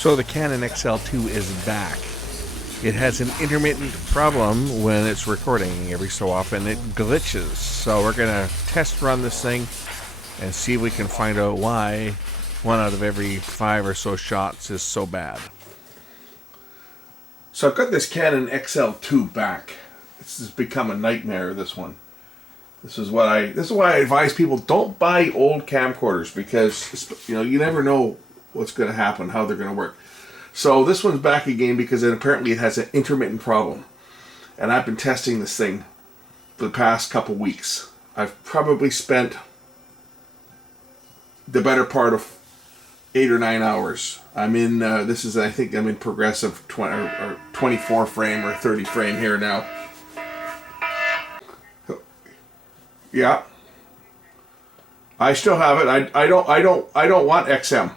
So the Canon XL2 is back. It has an intermittent problem when it's recording. Every so often it glitches. So we're going to test run this thing and see if we can find out why 1 out of every 5 or so shots is so bad. So I've got this Canon XL2 back. This has become a nightmare, this one. This is why I advise people don't buy old camcorders, because you never know what's going to happen, how they're going to work. So this one's back again because apparently it has an intermittent problem. And I've been testing this thing for the past couple weeks. I've probably spent the better part of 8 or 9 hours. I'm in, I think I'm in progressive 20, or 24 frame or 30 frame here now. Yeah. I still have it. I don't want XM.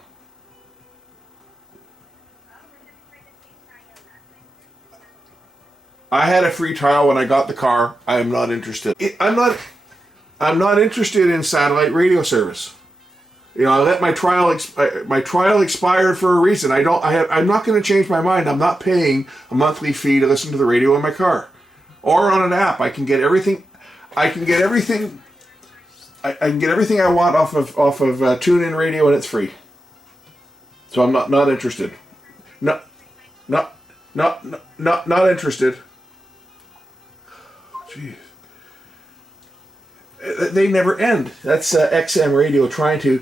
I had a free trial when I got the car. I am not interested. I'm not interested in satellite radio service. I let my trial expired for a reason. I'm not going to change my mind. I'm not paying a monthly fee to listen to the radio in my car or on an app. I can get everything. I can get everything I want off of TuneIn Radio, and it's free. So I'm not interested. Not interested. Jeez. They never end. That's XM Radio trying to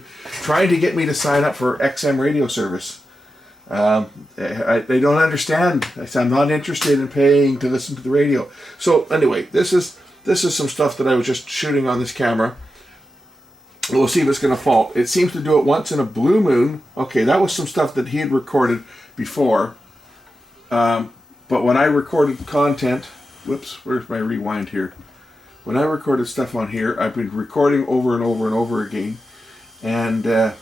get me to sign up for XM radio service. They don't understand. I'm not interested in paying to listen to the radio. So anyway, this is some stuff that I was just shooting on this camera. We'll see if it's going to fault. It seems to do it once in a blue moon. Okay, that was some stuff that he had recorded before. But when I recorded content, whoops, where's my rewind here? When I recorded stuff on here, I've been recording over and over and over again, and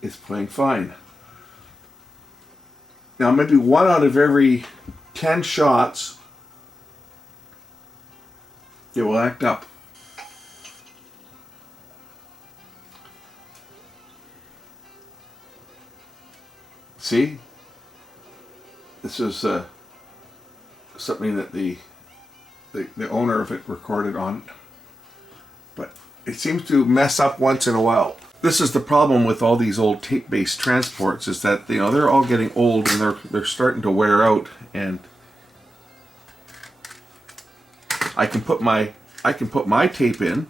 it's playing fine. Now maybe 1 out of every 10 shots, it will act up. See? This is something that the owner of it recorded on it. But it seems to mess up once in a while. This is the problem with all these old tape-based transports, is that they're all getting old and they're starting to wear out, and I can put my tape in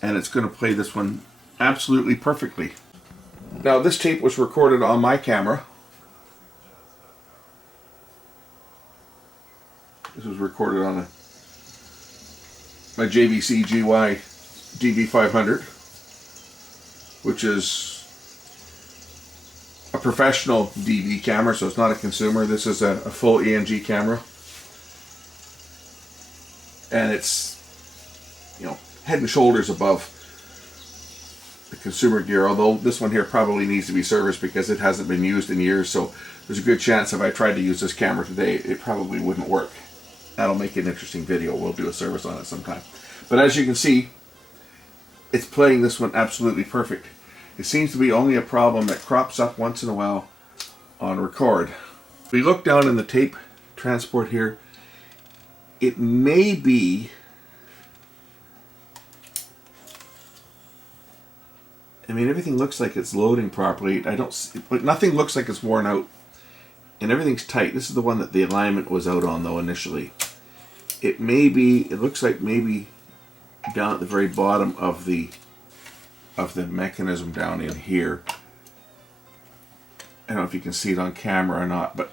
and it's going to play this one absolutely perfectly. Now this tape was recorded on my camera. This was recorded on my JVC GY DV500, which is a professional DV camera, so it's not a consumer. This is a full ENG camera, and it's head and shoulders above the consumer gear, although this one here probably needs to be serviced because it hasn't been used in years. So there's a good chance if I tried to use this camera today, it probably wouldn't work. That'll make an interesting video. We'll do a service on it sometime. But as you can see, it's playing this one absolutely perfect. It seems to be only a problem that crops up once in a while on record. If we look down in the tape transport here, it may be, everything looks like it's loading properly. But nothing looks like it's worn out, and everything's tight. This is the one that the alignment was out on though initially. It looks like maybe down at the very bottom of the mechanism down in here. I don't know if you can see it on camera or not, but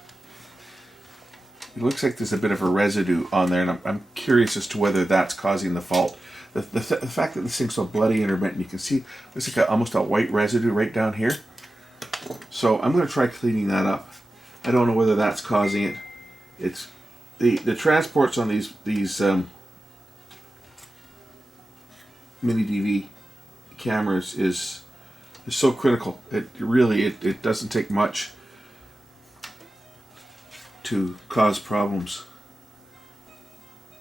it looks like there's a bit of a residue on there, and I'm curious as to whether that's causing the fault. The fact that this thing's so bloody intermittent, you can see there's like almost a white residue right down here. So I'm going to try cleaning that up. I don't know whether that's causing it. It's the transports on these mini DV cameras is so critical. It doesn't take much to cause problems.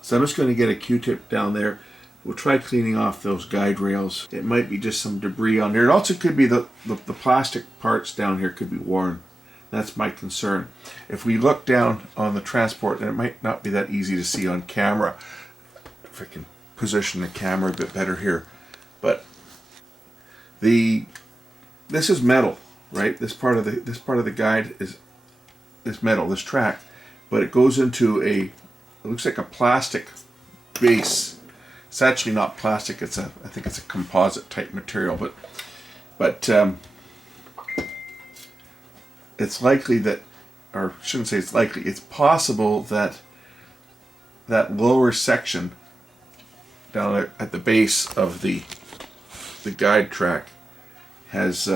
So I'm just going to get a Q-tip down there We'll try cleaning off those guide rails. It might be just some debris on there. It also could be the plastic parts down here could be worn. That's my concern. If we look down on the transport, then it might not be that easy to see on camera. If I can position the camera a bit better here. But this is metal, right? This part of the guide is metal, this track, but it goes into it looks like a plastic base. It's actually not plastic. I think it's a composite type material, but it's likely that, or I shouldn't say it's likely, it's possible that that lower section down there at the base of the guide track has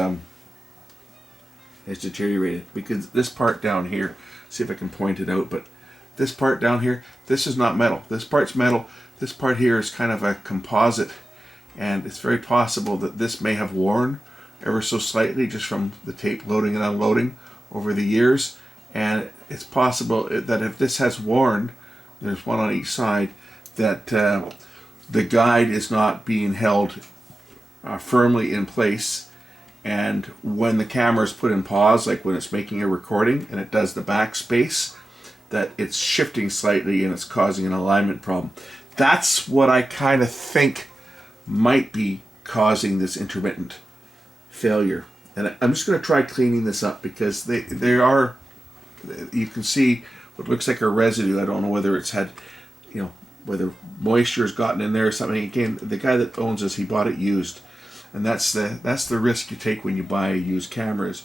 deteriorated, because this part down here, see if I can point it out, but this part down here, this is not metal. This part's metal. This part here is kind of a composite, and it's very possible that this may have worn ever so slightly just from the tape loading and unloading over the years. And it's possible that if this has worn, there's one on each side, that the guide is not being held firmly in place, and when the camera is put in pause, like when it's making a recording and it does the backspace, that it's shifting slightly and it's causing an alignment problem. That's what I kind of think might be causing this intermittent failure. And I'm just going to try cleaning this up, because they are, you can see what looks like a residue. I don't know whether it's had, whether moisture has gotten in there or something. Again, the guy that owns this, he bought it used. And that's the risk you take when you buy used cameras,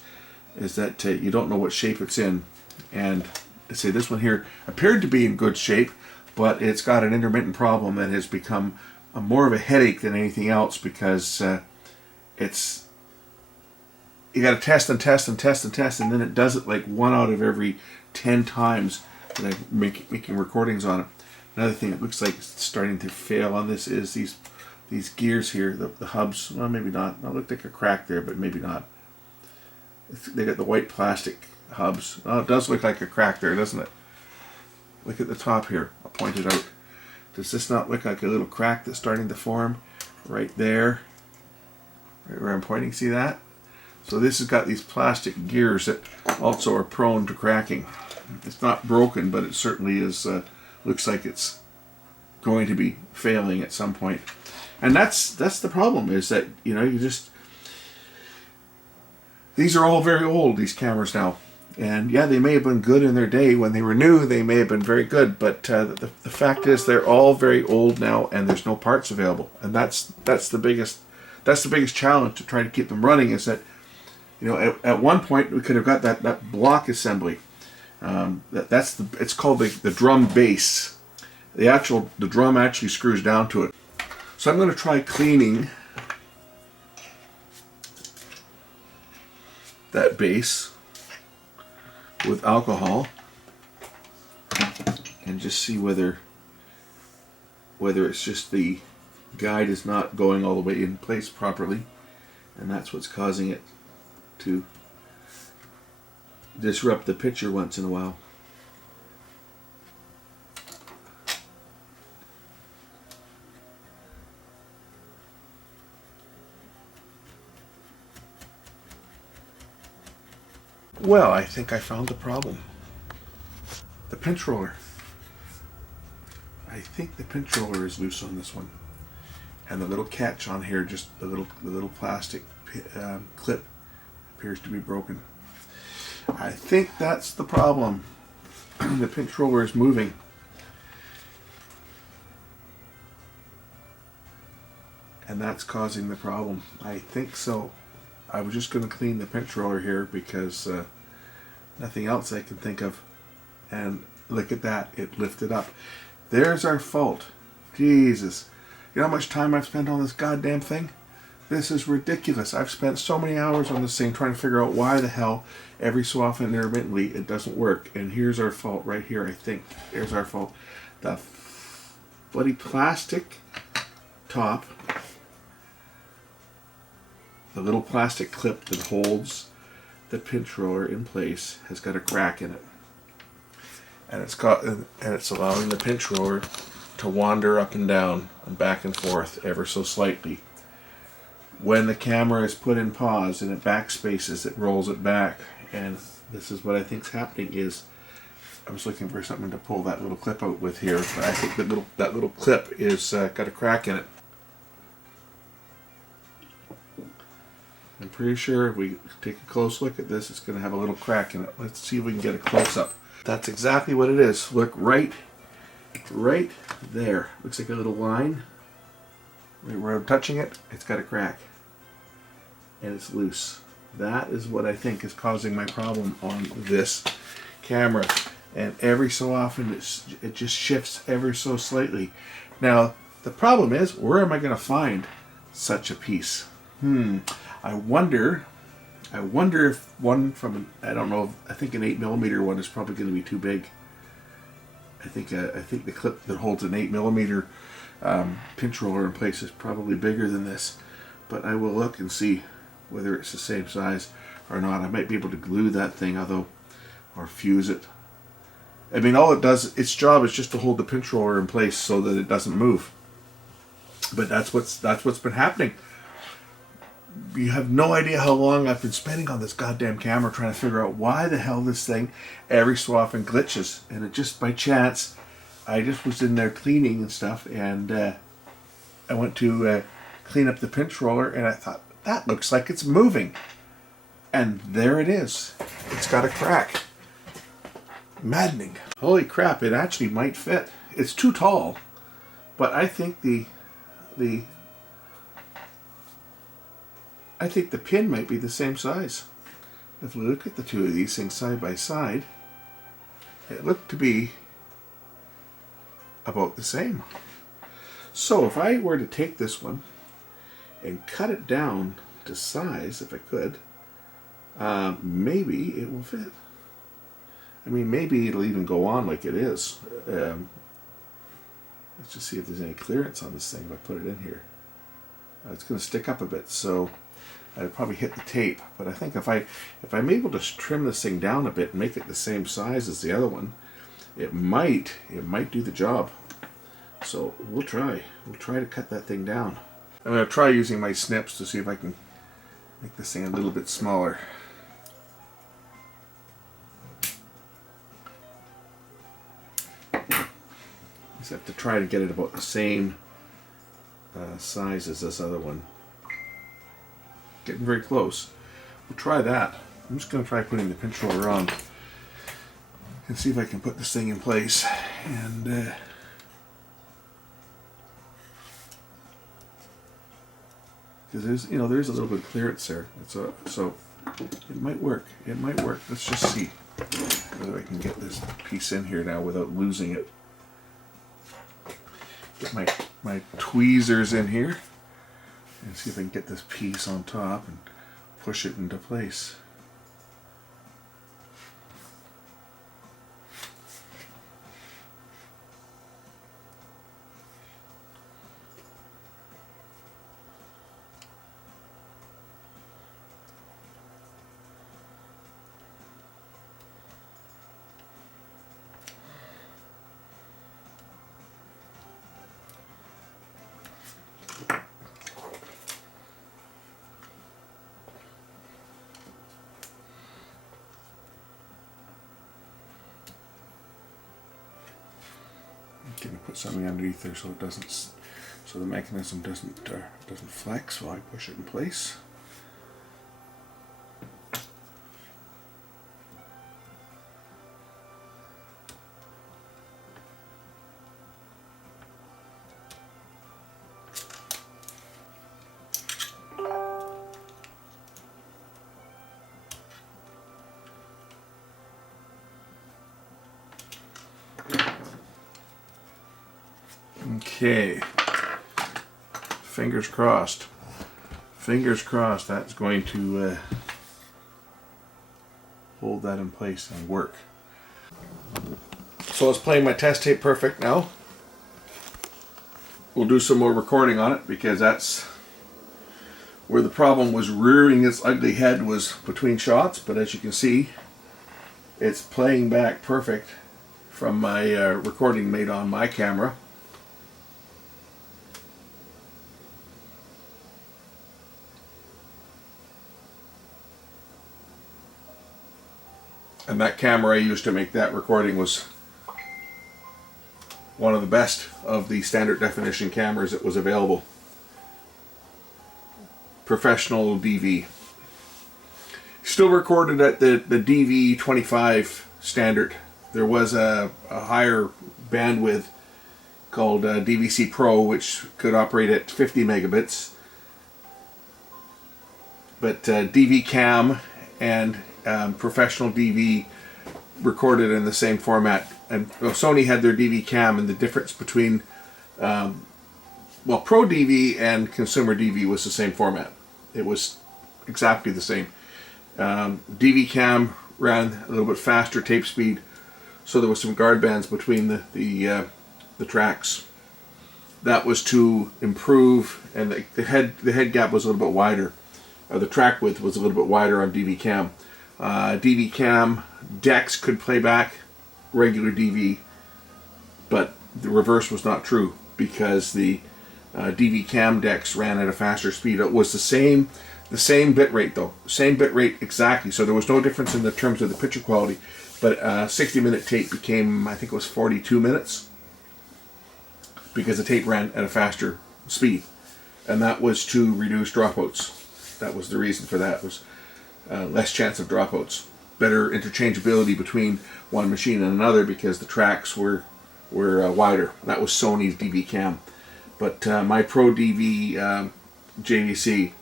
is that you don't know what shape it's in. And I say this one here appeared to be in good shape, but it's got an intermittent problem that has become more of a headache than anything else, because it's, you got to test and test and test and test, and then it does it like 1 out of every 10 times that I'm making recordings on it. Another thing that looks like it's starting to fail on this is these gears here, the hubs. Well, maybe not. It looked like a crack there, but maybe not. They got the white plastic hubs. Oh, it does look like a crack there, doesn't it? Look at the top here. I'll point it out. Does this not look like a little crack that's starting to form right there? Right where I'm pointing, see that? So this has got these plastic gears that also are prone to cracking. It's not broken, but it certainly is. Looks like it's going to be failing at some point. And that's the problem, is that, these are all very old, these cameras now. And yeah, they may have been good in their day when they were new. They may have been very good, but the fact is they're all very old now, and there's no parts available. And that's the biggest challenge to try to keep them running, is that, at one point we could have got that block assembly. It's called the drum base. The drum actually screws down to it. So I'm going to try cleaning that base with alcohol and just see whether it's just the guide is not going all the way in place properly, and that's what's causing it to disrupt the picture once in a while. Well, I think I found the problem. The pinch roller. I think the pinch roller is loose on this one, and the little catch on here, just the little plastic clip, appears to be broken. I think that's the problem. The pinch roller is moving. And that's causing the problem. I think so. I was just going to clean the pinch roller here, because nothing else I can think of. And look at that, it lifted up. There's our fault. Jesus. You know how much time I've spent on this goddamn thing? This is ridiculous. I've spent so many hours on this thing trying to figure out why the hell every so often intermittently it doesn't work. And here's our fault right here, I think. Here's our fault. The bloody plastic top, the little plastic clip that holds the pinch roller in place, has got a crack in it, and it's allowing the pinch roller to wander up and down and back and forth ever so slightly. When the camera is put in pause and it backspaces, it rolls it back. And this is what I think is happening is, I was looking for something to pull that little clip out with here, but I think that little clip is got a crack in it. I'm pretty sure if we take a close look at this, it's going to have a little crack in it. Let's see if we can get a close-up. That's exactly what it is. Look right there. Looks like a little line. Right where I'm touching it, it's got a crack. And it's loose. That is what I think is causing my problem on this camera. And every so often it just shifts ever so slightly. Now, the problem is, where am I going to find such a piece? I wonder if one from I don't know, I think an 8mm one is probably going to be too big. I think the clip that holds an 8mm pinch roller in place is probably bigger than this. But I will look and see whether it's the same size or not. I might be able to glue that thing, or fuse it. I mean, all it does, its job is just to hold the pinch roller in place so that it doesn't move. But that's what's been happening. You have no idea how long I've been spending on this goddamn camera trying to figure out why the hell this thing every so often glitches. And it just by chance, I just was in there cleaning and stuff, and I went to clean up the pinch roller, and I thought, that looks like it's moving. And there it is. It's got a crack. Maddening. Holy crap, it actually might fit. It's too tall, but I think the pin might be the same size. If we look at the two of these things side by side, it looked to be about the same. So if I were to take this one and cut it down to size, if I could, maybe it will fit. I mean, maybe it'll even go on like it is. Let's just see if there's any clearance on this thing if I put it in here. It's going to stick up a bit, so I'd probably hit the tape. But I think if I'm able to trim this thing down a bit and make it the same size as the other one, it might do the job. So we'll try to cut that thing down. I'm going to try using my snips to see if I can make this thing a little bit smaller. I have to try to get it about the same size as this other one. Getting very close. We'll try that. I'm just going to try putting the pinch roller on and see if I can put this thing in place. And because there's a little bit of clearance there. So it might work. It might work. Let's just see whether I can get this piece in here now without losing it. Get my tweezers in here and see if I can get this piece on top and push it into place. I'm going to put something underneath there so it doesn't, so the mechanism doesn't flex while I push it in place. Okay, fingers crossed. Fingers crossed that's going to hold that in place and work. So I was playing my test tape perfect now. We'll do some more recording on it because that's where the problem was rearing its ugly head, was between shots. But as you can see, it's playing back perfect from my recording made on my camera. And that camera I used to make that recording was one of the best of the standard definition cameras that was available. Professional DV. Still recorded at the DV25 standard. There was a higher bandwidth called DVC Pro, which could operate at 50 megabits. But DV Cam and professional DV recorded in the same format. And Sony had their DV Cam, and the difference between Pro DV and consumer DV was the same format. It was exactly the same. DV Cam ran a little bit faster tape speed, so there was some guard bands between the tracks. That was to improve, and the head gap was a little bit wider. The track width was a little bit wider on DV Cam. DV Cam decks could play back regular DV, but the reverse was not true, because the DV Cam decks ran at a faster speed. It was the same bit rate though, same bit rate exactly. So there was no difference in the terms of the picture quality. But 60-minute tape became, I think it was 42 minutes, because the tape ran at a faster speed, and that was to reduce dropouts. That was the reason for that. Was less chance of dropouts, better interchangeability between one machine and another, because the tracks were wider. That was Sony's DV Cam. But my Pro DV JVC,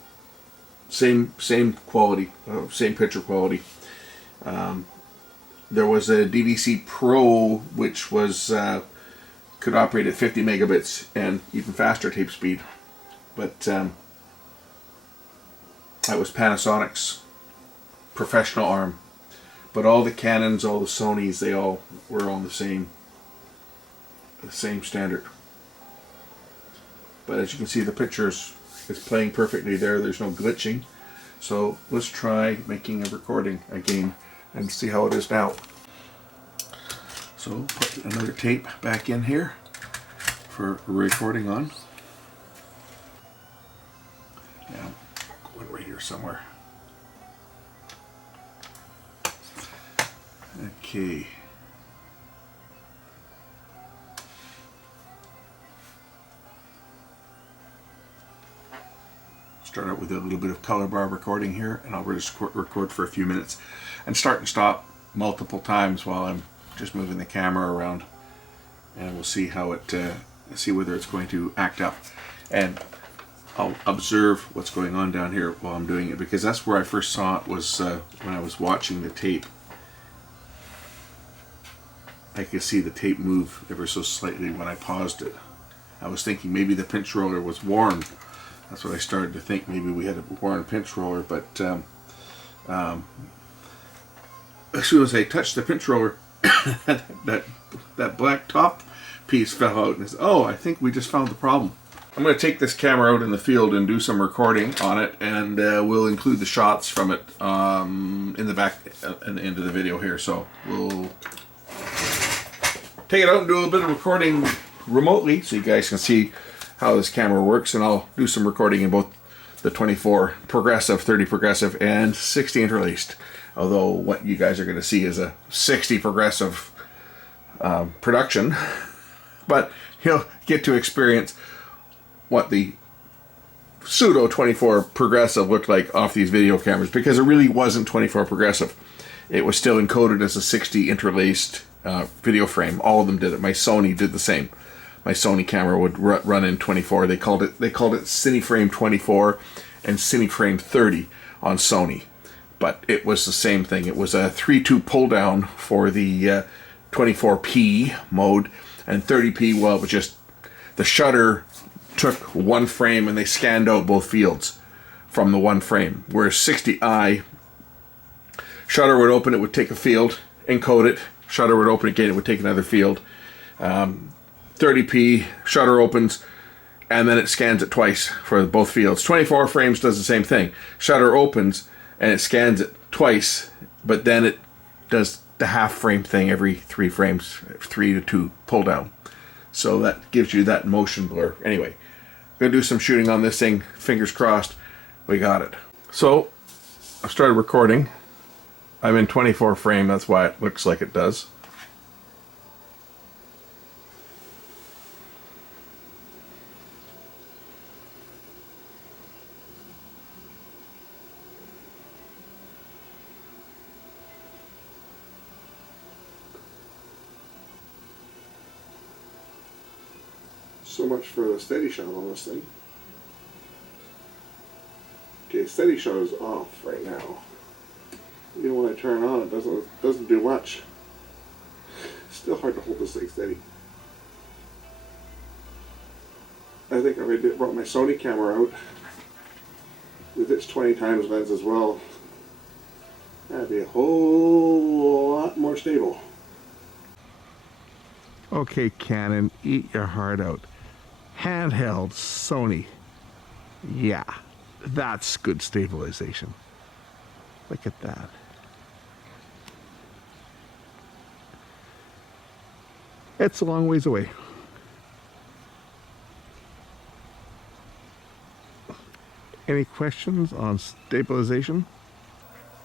same quality, same picture quality. There was a DVC Pro, which was could operate at 50 megabits and even faster tape speed, but that was Panasonic's professional arm. But all the Canons, all the Sonys, they all were on the same standard. But as you can see, the pictures is playing perfectly there. There's no glitching. So let's try making a recording again and see how it is now. So put another tape back in here for recording on. Yeah, going right here somewhere. Okay. Start out with a little bit of color bar recording here, and I'll just record for a few minutes and start and stop multiple times while I'm just moving the camera around, and we'll see how it see whether it's going to act up, and I'll observe what's going on down here while I'm doing it, because that's where I first saw it, was when I was watching the tape. I could see the tape move ever so slightly when I paused it. I was thinking maybe the pinch roller was worn. That's what I started to think. Maybe we had a worn pinch roller, but as soon as I touched the pinch roller, that black top piece fell out, and oh, I think we just found the problem. I'm going to take this camera out in the field and do some recording on it, and we'll include the shots from it in the back and the end of the video here. So we'll take it out and do a little bit of recording remotely, so you guys can see how this camera works, and I'll do some recording in both the 24 progressive, 30 progressive, and 60 interlaced. Although what you guys are going to see is a 60 progressive production, but you'll get to experience what the pseudo 24 progressive looked like off these video cameras, because it really wasn't 24 progressive. It was still encoded as a 60 interlaced video frame. All of them did it. My Sony did the same. My Sony camera would run in 24. They called it CineFrame 24 and CineFrame 30 on Sony, but it was the same thing. It was a 3:2 pull down for the 24p mode, and 30p, well, it was just the shutter took one frame and they scanned out both fields from the one frame. Whereas 60i, shutter would open, it would take a field, encode it, shutter would open again, it would take another field. 30p, shutter opens, and then it scans it twice for both fields. 24 frames does the same thing. Shutter opens and it scans it twice, but then it does the half frame thing every 3 frames, 3:2 pull down. So that gives you that motion blur. Anyway, gonna do some shooting on this thing. Fingers crossed we got it. So I started recording. I'm in 24 frame, that's why it looks like it does. So much for the steady shot on this thing. Okay, steady shot is off right now. Even when I turn it on, it doesn't do much. Still hard to hold this thing steady. I think if I brought my Sony camera out with its 20 times lens as well, that'd be a whole lot more stable. Okay, Canon, eat your heart out. Handheld Sony. Yeah, that's good stabilization. Look at that. It's a long ways away. Any questions on stabilization?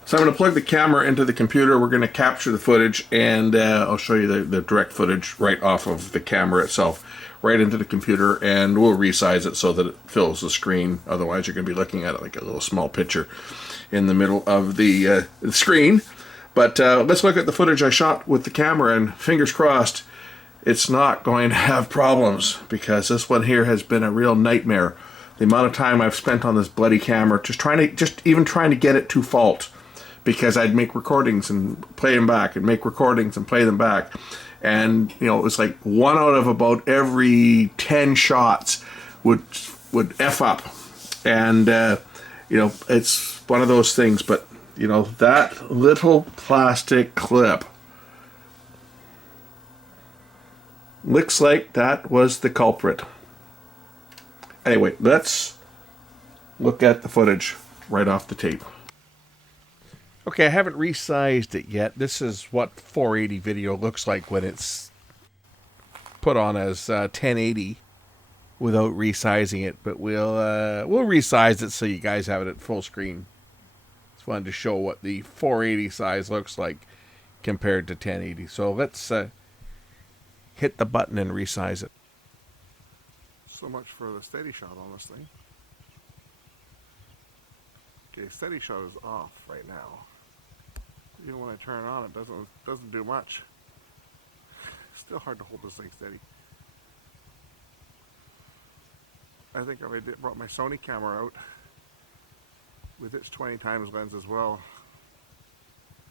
So I'm going to plug the camera into the computer. We're going to capture the footage, and I'll show you the direct footage right off of the camera itself, right into the computer, and we'll resize it so that it fills the screen. Otherwise, you're going to be looking at it like a little small picture in the middle of the screen. But let's look at the footage I shot with the camera, and fingers crossed, it's not going to have problems, because this one here has been a real nightmare. The amount of time I've spent on this bloody camera just even trying to get it to fault, because I'd make recordings and play them back and make recordings and play them back. And, you know, it was like 1 out of about every 10 shots would F up. And, you know, it's one of those things. But, you know, that little plastic clip looks like that was the culprit. Anyway, let's look at the footage right off the tape. Okay, I haven't resized it yet. This is what 480 video looks like when it's put on as 1080 without resizing it. But we'll resize it so you guys have it at full screen. Just wanted to show what the 480 size looks like compared to 1080. So let's hit the button and resize it. So much for the steady shot on this thing. Okay, steady shot is off right now. Even when I turn it on, it doesn't do much. Still hard to hold this thing steady. I think if I brought my Sony camera out with its 20 times lens as well,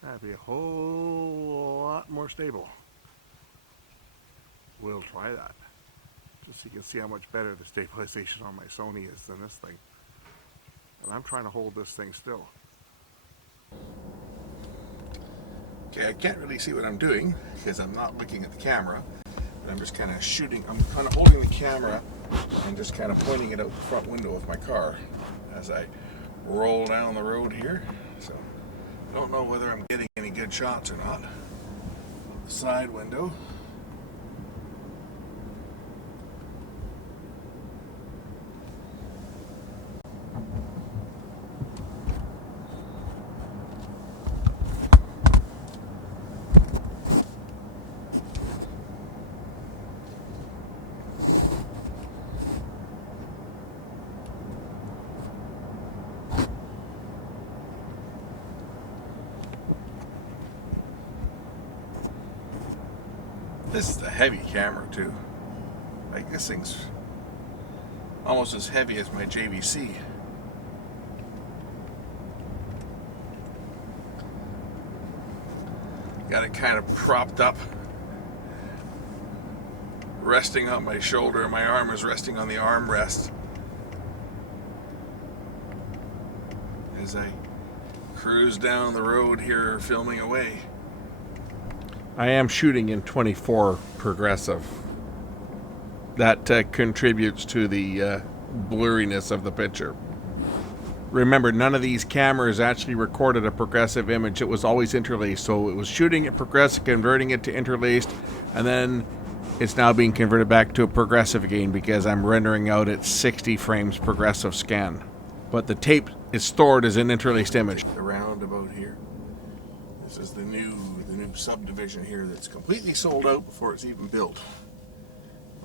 that'd be a whole lot more stable. We'll try that, just so you can see how much better the stabilization on my Sony is than this thing. And I'm trying to hold this thing still. Okay, I can't really see what I'm doing because I'm not looking at the camera, but I'm just kind of shooting. I'm kind of holding the camera and just kind of pointing it out the front window of my car as I roll down the road here. So I don't know whether I'm getting any good shots or not. The side window. This is a heavy camera too. Like, this thing's almost as heavy as my JVC. Got it kind of propped up, resting on my shoulder. My arm is resting on the armrest as I cruise down the road here filming away. I am shooting in 24 progressive. That contributes to the blurriness of the picture. Remember, none of these cameras actually recorded a progressive image. It was always interlaced. So it was shooting at progressive, converting it to interlaced, and then it's now being converted back to a progressive again because I'm rendering out at 60 frames progressive scan. But the tape is stored as an interlaced image. Around about here. This is the new subdivision here that's completely sold out before it's even built.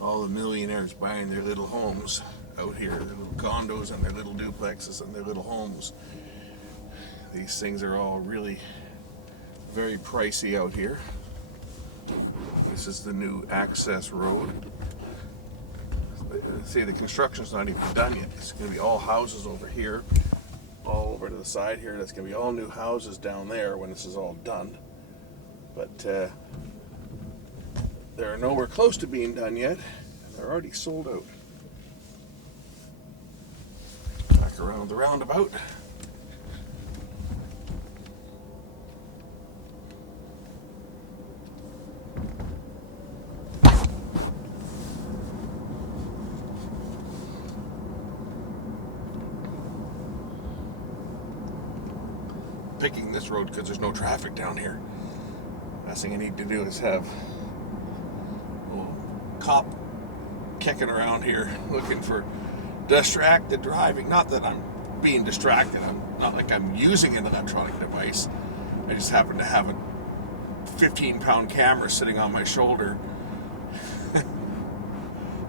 All the millionaires buying their little homes out here, their little condos and their little duplexes and their little homes. These things are all really very pricey out here. This is the new access road. See, the construction's not even done yet. It's going to be all houses over here, all over to the side here. That's going to be all new houses down there when this is all done. But they're nowhere close to being done yet, and they're already sold out. Back around the roundabout. Picking this road because there's no traffic down here. Last thing I need to do is have a little cop kicking around here looking for distracted driving. Not that I'm being distracted. I'm not like I'm using an electronic device. I just happen to have a 15-pound camera sitting on my shoulder.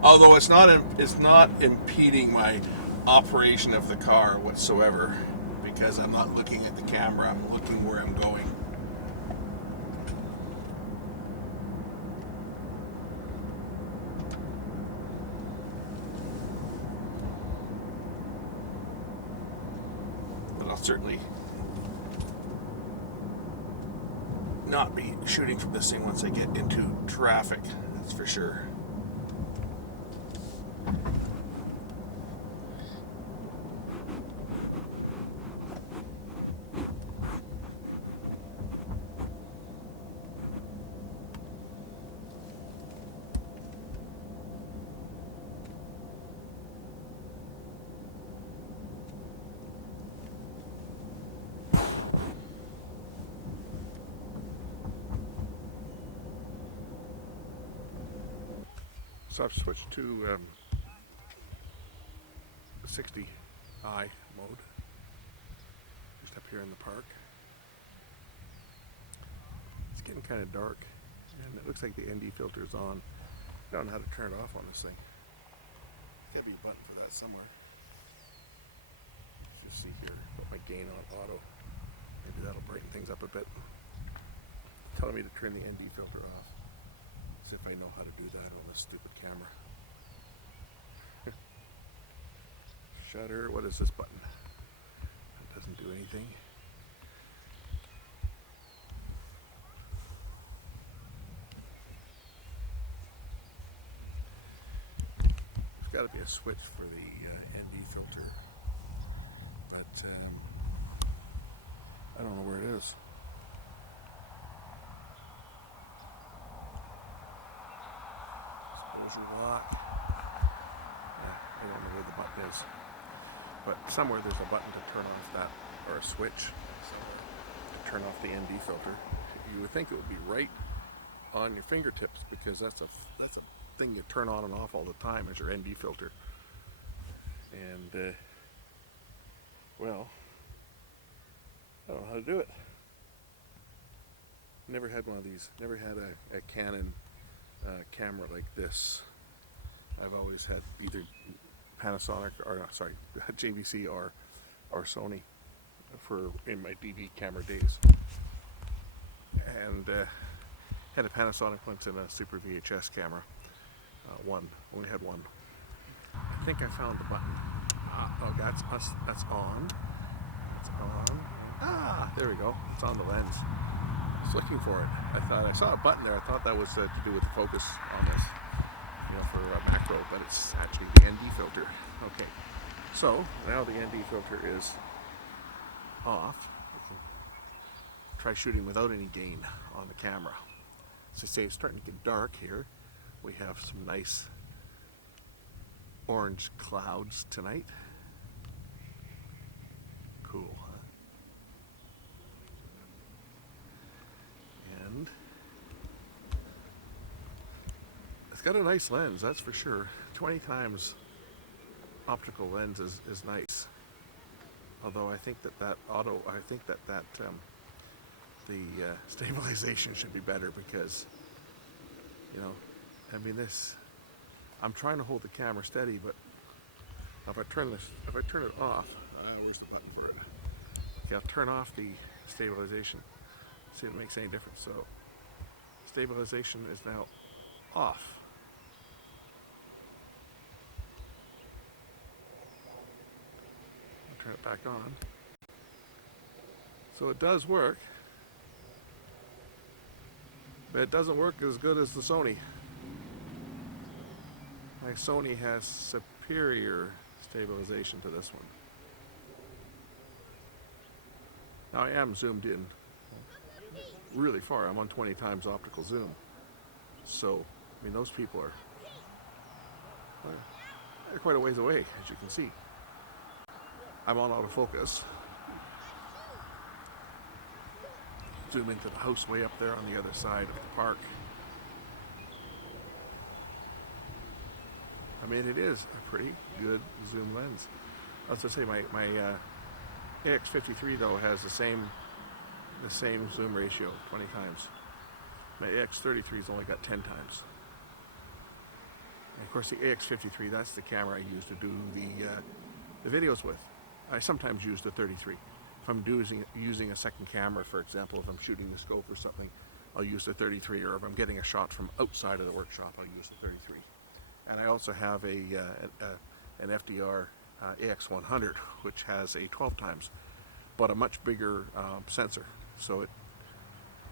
Although it's not impeding my operation of the car whatsoever, because I'm not looking at the camera, I'm looking where I'm going. But I'll certainly not be shooting from this thing once I get into traffic, that's for sure. So I've switched to 60i mode, just up here in the park. It's getting kind of dark, and it looks like the ND filter is on. I don't know how to turn it off on this thing. There's gotta be a button for that somewhere. Let's just see here, put my gain on auto. Maybe that'll brighten things up a bit. It's telling me to turn the ND filter off. If I know how to do that on this stupid camera. Shutter, what is this button? It doesn't do anything. There's got to be a switch for the ND filter, but I don't know where it is. There's a lot. I don't know where the button is, but somewhere there's a button to turn off that, or a switch to turn off the ND filter. You would think it would be right on your fingertips, because that's a thing you turn on and off all the time, is your ND filter. And well, I don't know how to do it. Never had one of these. Never had a Canon camera like this. I've always had either Panasonic or JVC or Sony in my DV camera days, and had a Panasonic once and a Super VHS camera. Only had one. I think I found the button. Oh, that's on. It's on. Ah, there we go. It's on the lens. I was looking for it. I thought I saw a button there. I thought that was to do with the focus on this, for a macro, but it's actually the ND filter. Okay, so now the ND filter is off. You can try shooting without any gain on the camera. As I say, it's starting to get dark here. We have some nice orange clouds tonight. Cool, huh? And it's got a nice lens, that's for sure. 20 times optical lens is nice. Although I think that the stabilization should be better because, you know, I mean I'm trying to hold the camera steady, but if I turn it off, where's the button for it? Okay, I'll turn off the stabilization. See if it makes any difference. So, stabilization is now off. I'll turn it back on. So it does work, but it doesn't work as good as the Sony. My Sony has superior stabilization to this one. Now I am zoomed in really far. I'm on 20 times optical zoom. So, I mean, those people they're quite a ways away, as you can see. I'm on autofocus. Zoom into the house way up there on the other side of the park. I mean, it is a pretty good zoom lens. I was going to say, my AX53 though has the same zoom ratio, 20 times. My AX33's only got 10 times. And of course, the AX53, that's the camera I use to do the videos with. I sometimes use the 33. If I'm using a second camera, for example, if I'm shooting the scope or something, I'll use the 33, or if I'm getting a shot from outside of the workshop, I'll use the 33. And I also have an FDR AX100, which has a 12 times, but a much bigger sensor. So it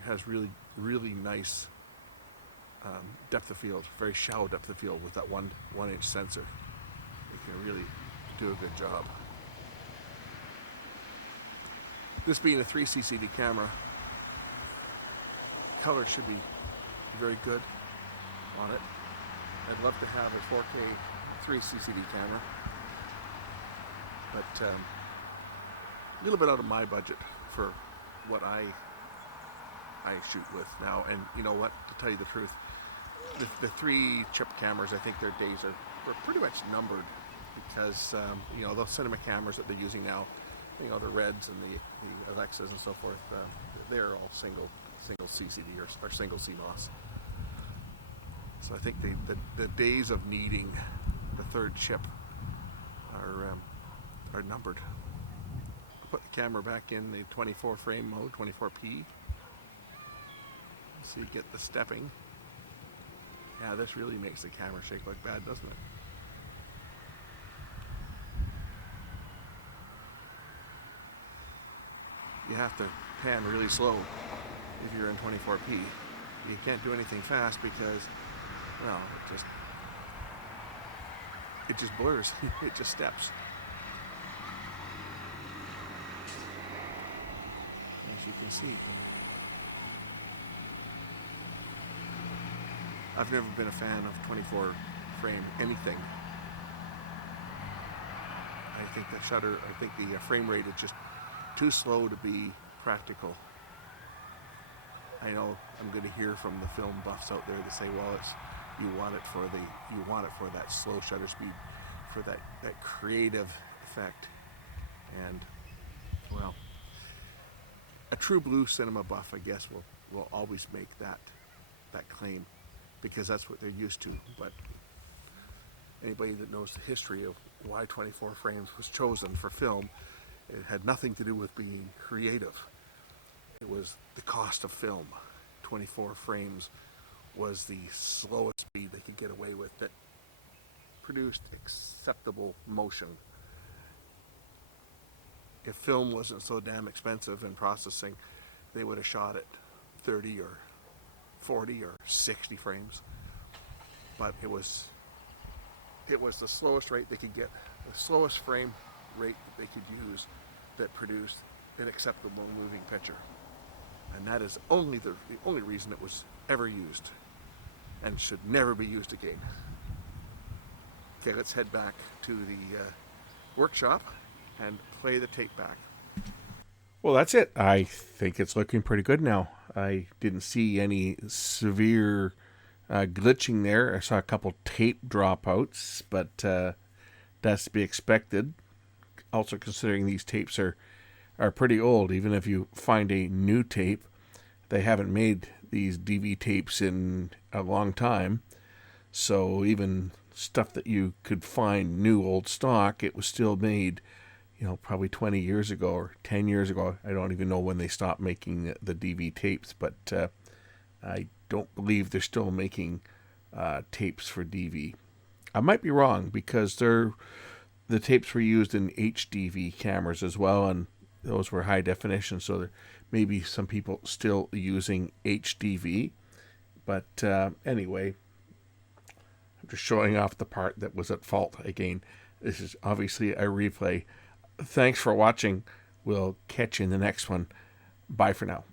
has really, really nice depth of field, very shallow depth of field with that one inch sensor. It can really do a good job. This being a 3 CCD camera, color should be very good on it. I'd love to have a 4K 3 CCD camera, but a little bit out of my budget for what I shoot with now. And you know what, to tell you the truth, the 3 chip cameras, I think their days are pretty much numbered, because you know, those cinema cameras that they're using now, you know, the Reds and the Alexas and so forth, they're all single CCD or single CMOS. So I think the days of needing the third chip are numbered. Put the camera back in the 24 frame mode, 24p. So you get the stepping. Yeah, this really makes the camera shake like bad, doesn't it? You have to pan really slow if you're in 24p. You can't do anything fast because, well, it just blurs. It just steps. As you can see. I've never been a fan of 24 frame anything. I think the frame rate is just too slow to be practical. I know I'm going to hear from the film buffs out there that say, well, you want it for that slow shutter speed, for that creative effect. And well, a true blue cinema buff, I guess, will always make that claim, because that's what they're used to. But anybody that knows the history of why 24 frames was chosen for film, it had nothing to do with being creative. It was the cost of film. 24 frames was the slowest speed they could get away with that produced acceptable motion. If film wasn't so damn expensive in processing, they would have shot at 30 or 40 or 60 frames. But it was the slowest rate they could get, the slowest frame rate that they could use that produced an acceptable moving picture. And that is the only reason it was ever used, and should never be used again. Okay, let's head back to the workshop and play the tape back. Well, that's it. I think it's looking pretty good now. I didn't see any severe glitching there. I saw a couple tape dropouts, but that's to be expected. Also, considering these tapes are pretty old, even if you find a new tape, they haven't made these DV tapes in a long time. So even stuff that you could find new old stock, it was still made, probably 20 years ago or 10 years ago. I don't even know when they stopped making the DV tapes, but I don't believe they're still making tapes for DV. I might be wrong, because the tapes were used in HDV cameras as well, and those were high definition, so there may be some people still using HDV. But anyway, I'm just showing off the part that was at fault again. This is obviously a replay. Thanks for watching. We'll catch you in the next one. Bye for now.